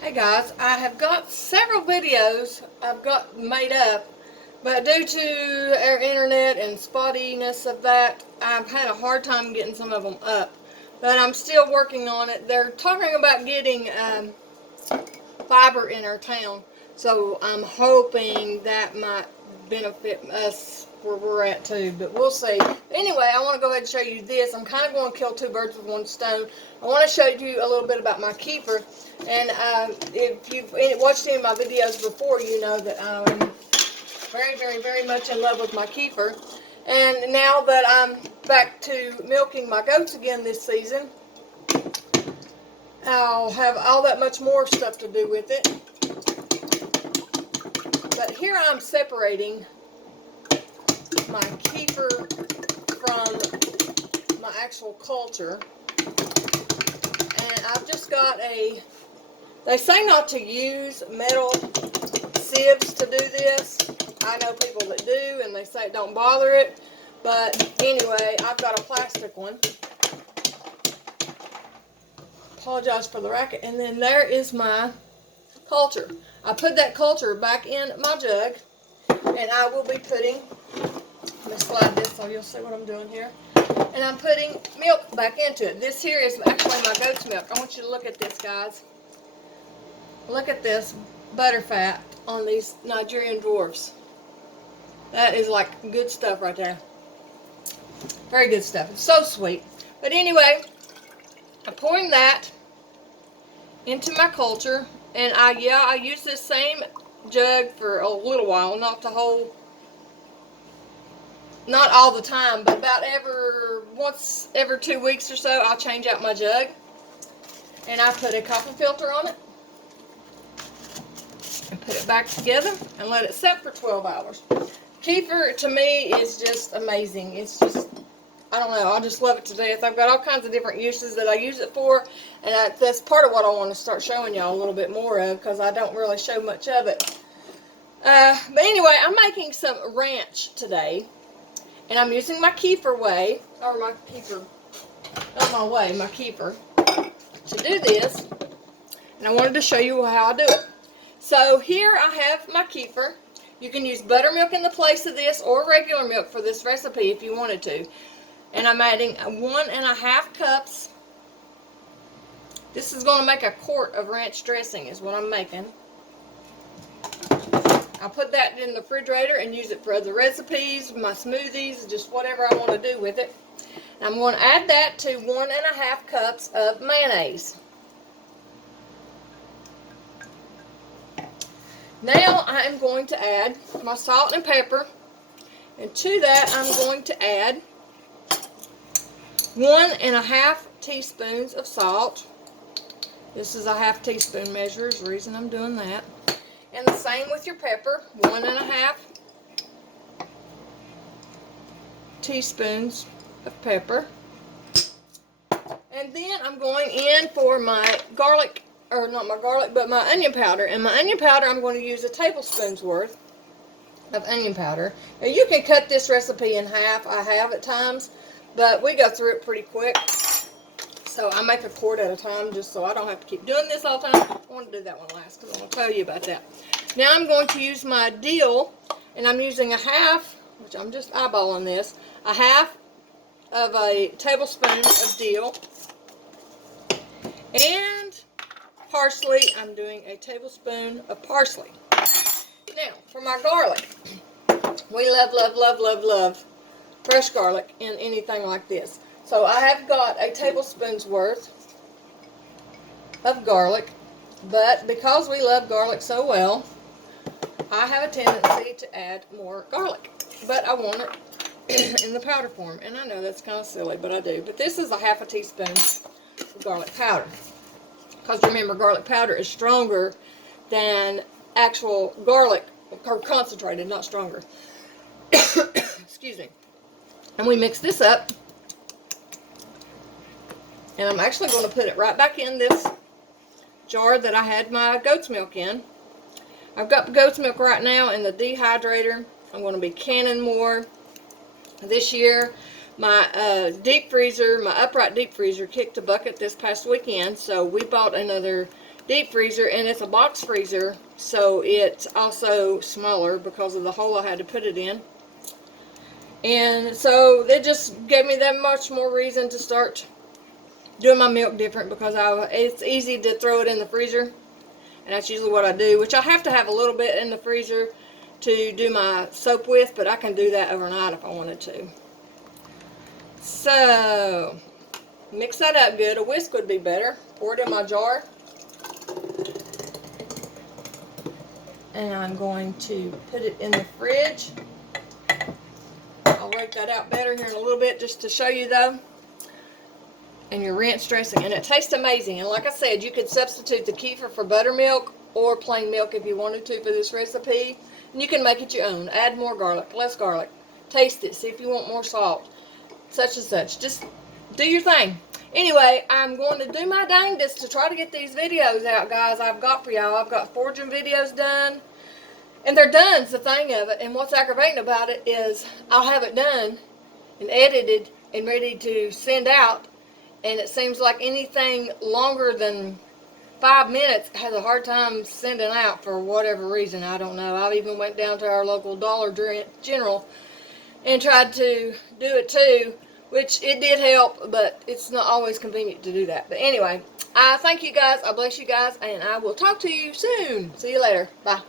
Hey guys, I have got several videos I've got made up, but due to our internet and spottiness of that, I've had a hard time getting some of them up. But I'm still working on it. They're talking about getting fiber in our town, so I'm hoping that might benefit us where we're at too, but we'll see. Anyway, I want to go ahead and show you this. I'm kind of going to kill two birds with one stone. I want to show you a little bit about my kefir, and if you've watched any of my videos before, you know that I'm very much in love with my kefir. And now that I'm back to milking my goats again this season, I'll have all that much more stuff to do with it. But here I'm separating my kefir from my actual culture. And I've just got they say not to use metal sieves to do this. I know people that do, and they say it don't bother it. But anyway, I've got a plastic one. Apologize for the racket. And then there is my culture. I put that culture back in my jug, and I will be putting, let me slide this so you'll see what I'm doing here, and I'm putting milk back into it. This here is actually my goat's milk. I want you to look at this, guys. Look at this butter fat on these Nigerian dwarfs. That is like good stuff right there. Very good stuff. It's so sweet. But anyway, I'm pouring that into my culture, and I use this same jug for a little while, not all the time, but about once every 2 weeks or so, I'll change out my jug. And I put a copper filter on it and put it back together and let it set for 12 hours. Kefir to me is just amazing. It's just, I don't know, I just love it to death. I've got all kinds of different uses that I use it for, and that's part of what I want to start showing y'all a little bit more of, because I don't really show much of it. But anyway, I'm making some ranch today, and I'm using my kefir whey, or my kefir, not my whey, my kefir, to do this, and I wanted to show you how I do it. So here I have my kefir. You can use buttermilk in the place of this, or regular milk for this recipe if you wanted to. And I'm adding 1.5 cups. This is going to make a quart of ranch dressing is what I'm making. I'll put that in the refrigerator and use it for other recipes, my smoothies, just whatever I want to do with it. And I'm going to add that to 1.5 cups of mayonnaise. Now I'm going to add my salt and pepper. And to that I'm going to add 1.5 teaspoons of salt. This is a 1/2 teaspoon measure, is the reason I'm doing that. And the same with your pepper, 1.5 teaspoons of pepper. And then I'm going in for my garlic, or not my garlic, but my onion powder. And my onion powder, I'm going to use a tablespoon's worth of onion powder. Now you can cut this recipe in half. I have at times, but we go through it pretty quick. So I make a quart at a time just so I don't have to keep doing this all the time. I want to do that one last because I want to tell you about that. Now I'm going to use my dill, and I'm using 1/2, which I'm just eyeballing this, 1/2 of a tablespoon of dill. And parsley, I'm doing a tablespoon of parsley. Now, for my garlic, we love fresh garlic in anything like this. So I have got a tablespoon's worth of garlic, but because we love garlic so well, I have a tendency to add more garlic. But I want it in the powder form, and I know that's kind of silly, but I do. But this is a 1/2 teaspoon of garlic powder. Because remember, garlic powder is stronger than actual garlic, or concentrated, not stronger. Excuse me. And we mix this up. And I'm actually going to put it right back in this jar that I had my goat's milk in. I've got the goat's milk right now in the dehydrator. I'm going to be canning more this year. My deep freezer, my upright deep freezer, kicked a bucket this past weekend, so we bought another deep freezer, and it's a box freezer, so it's also smaller because of the hole I had to put it in. And so it just gave me that much more reason to start doing my milk different, because it's easy to throw it in the freezer, and that's usually what I do, which I have to have a little bit in the freezer to do my soap with, but I can do that overnight if I wanted to. So mix that up good. A whisk would be better. Pour it in my jar. And I'm going to put it in the fridge. I'll rake that out better here in a little bit just to show you though. And your ranch dressing. And it tastes amazing. And like I said, you could substitute the kefir for buttermilk or plain milk if you wanted to for this recipe. And you can make it your own. Add more garlic, less garlic. Taste it. See if you want more salt. Such and such. Just do your thing. Anyway, I'm going to do my dangest to try to get these videos out, guys, I've got for y'all. I've got foraging videos done. And they're done's the thing of it. And what's aggravating about it is I'll have it done and edited and ready to send out. And it seems like anything longer than 5 minutes has a hard time sending out for whatever reason. I don't know. I even went down to our local Dollar General and tried to do it too, which it did help, but it's not always convenient to do that. But anyway, I thank you guys. I bless you guys, and I will talk to you soon. See you later. Bye.